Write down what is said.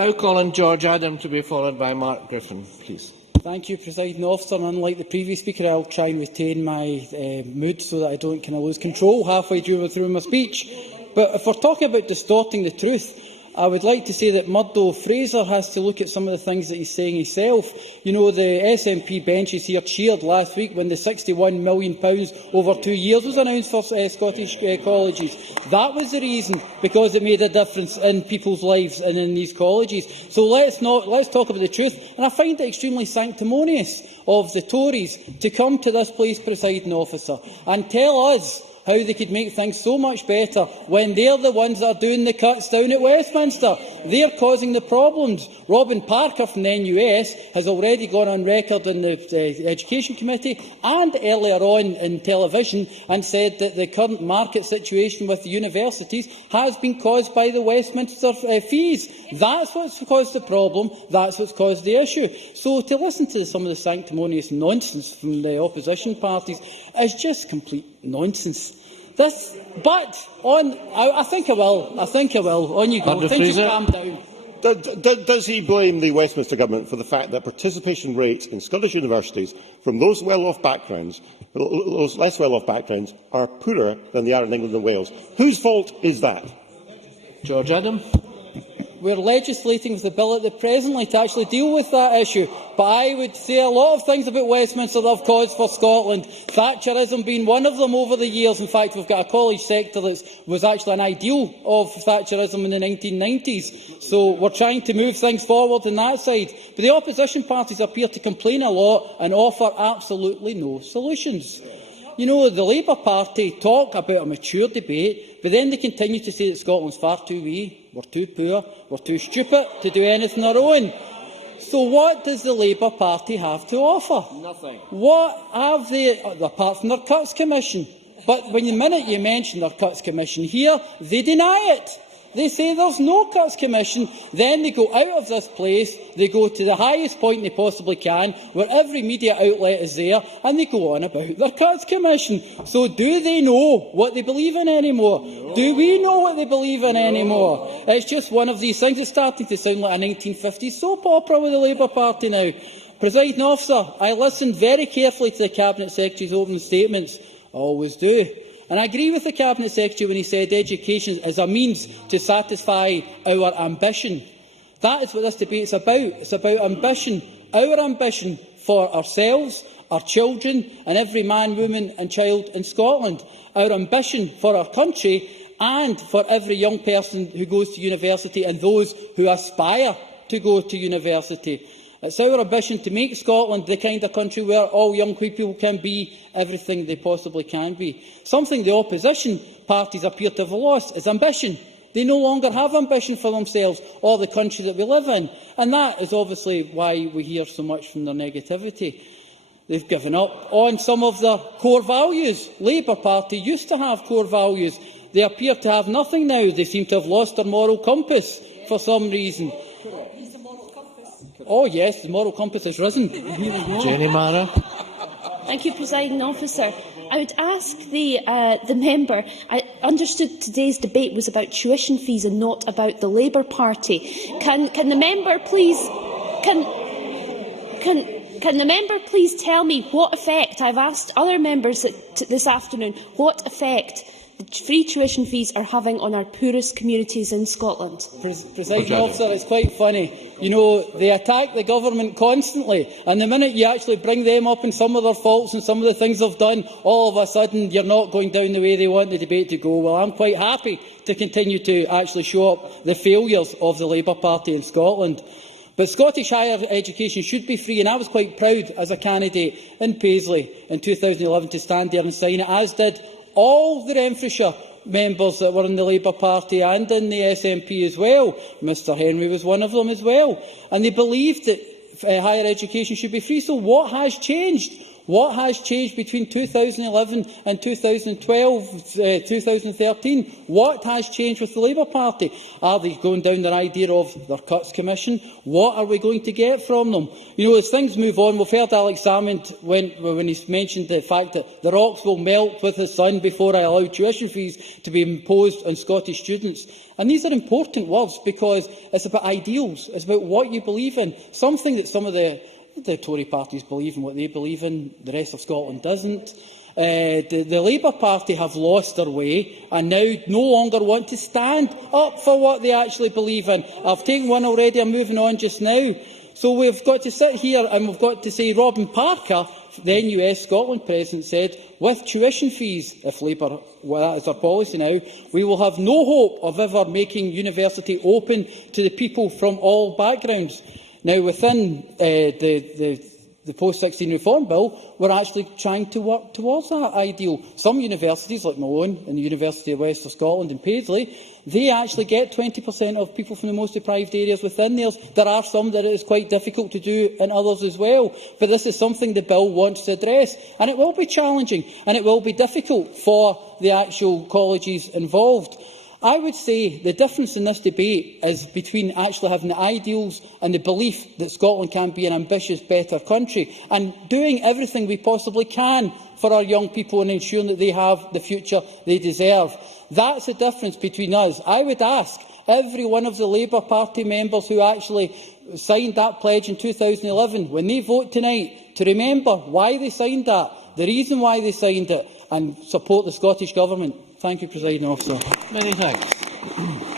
Now calling George Adam to be followed by Mark Griffin, please. Thank you, Presiding Officer. And unlike the previous speaker, I'll try and retain my mood so that I don't lose control halfway through my speech. But if we're talking about distorting the truth, I would like to say that Murdo Fraser has to look at some of the things that he's saying himself. You know, the SNP benches here cheered last week when the £61 million over 2 years was announced for Scottish colleges. That was the reason, because it made a difference in people's lives and in these colleges. So let's talk about the truth. And I find it extremely sanctimonious of the Tories to come to this place, Presiding Officer, and tell us how they could make things so much better when they're the ones that are doing the cuts down at Westminster. They're causing the problems. Robin Parker from the NUS has already gone on record in the Education Committee and earlier on in television and said that the current market situation with the universities has been caused by the Westminster fees. That's what's caused the problem. That's what's caused the issue. So to listen to some of the sanctimonious nonsense from the opposition parties is just complete nonsense. I think I will. On you go. Things will calm down. Does he blame the Westminster Government for the fact that participation rates in Scottish universities from those well-off backgrounds, those less well-off backgrounds, are poorer than they are in England and Wales? Whose fault is that? George Adam. We're legislating with the bill at the presently to actually deal with that issue. But I would say a lot of things about Westminster that have caused for Scotland, Thatcherism being one of them over the years. In fact, we've got a college sector that was actually an ideal of Thatcherism in the 1990s. So we're trying to move things forward on that side. But the opposition parties appear to complain a lot and offer absolutely no solutions. You know, the Labour Party talk about a mature debate, but then they continue to say that Scotland's far too wee, we're too poor, we're too stupid to do anything on our own. So what does the Labour Party have to offer? Nothing. What have they, apart from their Cuts Commission? But when the minute you mention their Cuts Commission here, they deny it. They say there's no Cuts Commission, then they go out of this place, they go to the highest point they possibly can, where every media outlet is there, and they go on about their Cuts Commission. So do they know what they believe in anymore? No. Do we know what they believe in anymore? It's just one of these things. It's starting to sound like a 1950s soap opera with the Labour Party now. Presiding Officer, I listened very carefully to the Cabinet Secretary's opening statements. I always do. And I agree with the Cabinet Secretary when he said education is a means to satisfy our ambition. That is what this debate is about. It's about ambition, our ambition for ourselves, our children and every man, woman and child in Scotland. Our ambition for our country and for every young person who goes to university and those who aspire to go to university. It's our ambition to make Scotland the kind of country where all young people can be everything they possibly can be. Something the opposition parties appear to have lost is ambition. They no longer have ambition for themselves or the country that we live in. And that is obviously why we hear so much from their negativity. They've given up on some of their core values. Labour Party used to have core values. They appear to have nothing now. They seem to have lost their moral compass for some reason. Oh yes, the moral compass has risen. Jenny Mara. Thank you, Presiding Officer. I would ask the member. I understood today's debate was about tuition fees and not about the Labour Party. Can the member please can the member please tell me what effect? I've asked other members this afternoon what effect free tuition fees are having on our poorest communities in Scotland. Presiding Officer, it's quite funny. You know, they attack the government constantly, and the minute you actually bring them up in some of their faults and some of the things they've done, all of a sudden you're not going down the way they want the debate to go. Well, I'm quite happy to continue to actually show up the failures of the Labour Party in Scotland. But Scottish higher education should be free, and I was quite proud as a candidate in Paisley in 2011 to stand there and sign it, as did all the Renfrewshire members that were in the Labour Party and in the SNP as well. Mr Henry was one of them as well. And they believed that higher education should be free. So what has changed? What has changed between 2011 and 2012, 2013? What has changed with the Labour Party? Are they going down their idea of their Cuts Commission? What are we going to get from them? You know, as things move on, we've heard Alex Salmond when he mentioned the fact that the rocks will melt with the sun before I allow tuition fees to be imposed on Scottish students. And these are important words because it's about ideals, it's about what you believe in, something that some of the Tory parties believe in what they believe in, the rest of Scotland doesn't. The Labour Party have lost their way and now no longer want to stand up for what they actually believe in. I've taken one already, I'm moving on just now. So we've got to sit here and we've got to say Robin Parker, then US Scotland President, said, with tuition fees, if Labour, well, that is our policy now, we will have no hope of ever making university open to the people from all backgrounds. Now, within the post-16 reform bill, we're actually trying to work towards that ideal. Some universities, like my own, and the University of West of Scotland in Paisley, they actually get 20% of people from the most deprived areas within theirs. There are some that it is quite difficult to do in others as well. But this is something the bill wants to address. And it will be challenging, and it will be difficult for the actual colleges involved. I would say the difference in this debate is between actually having the ideals and the belief that Scotland can be an ambitious, better country, and doing everything we possibly can for our young people and ensuring that they have the future they deserve. That's the difference between us. I would ask every one of the Labour Party members who actually signed that pledge in 2011, when they vote tonight, to remember why they signed that, the reason why they signed it, and support the Scottish Government. Thank you, Presiding Officer. Many thanks.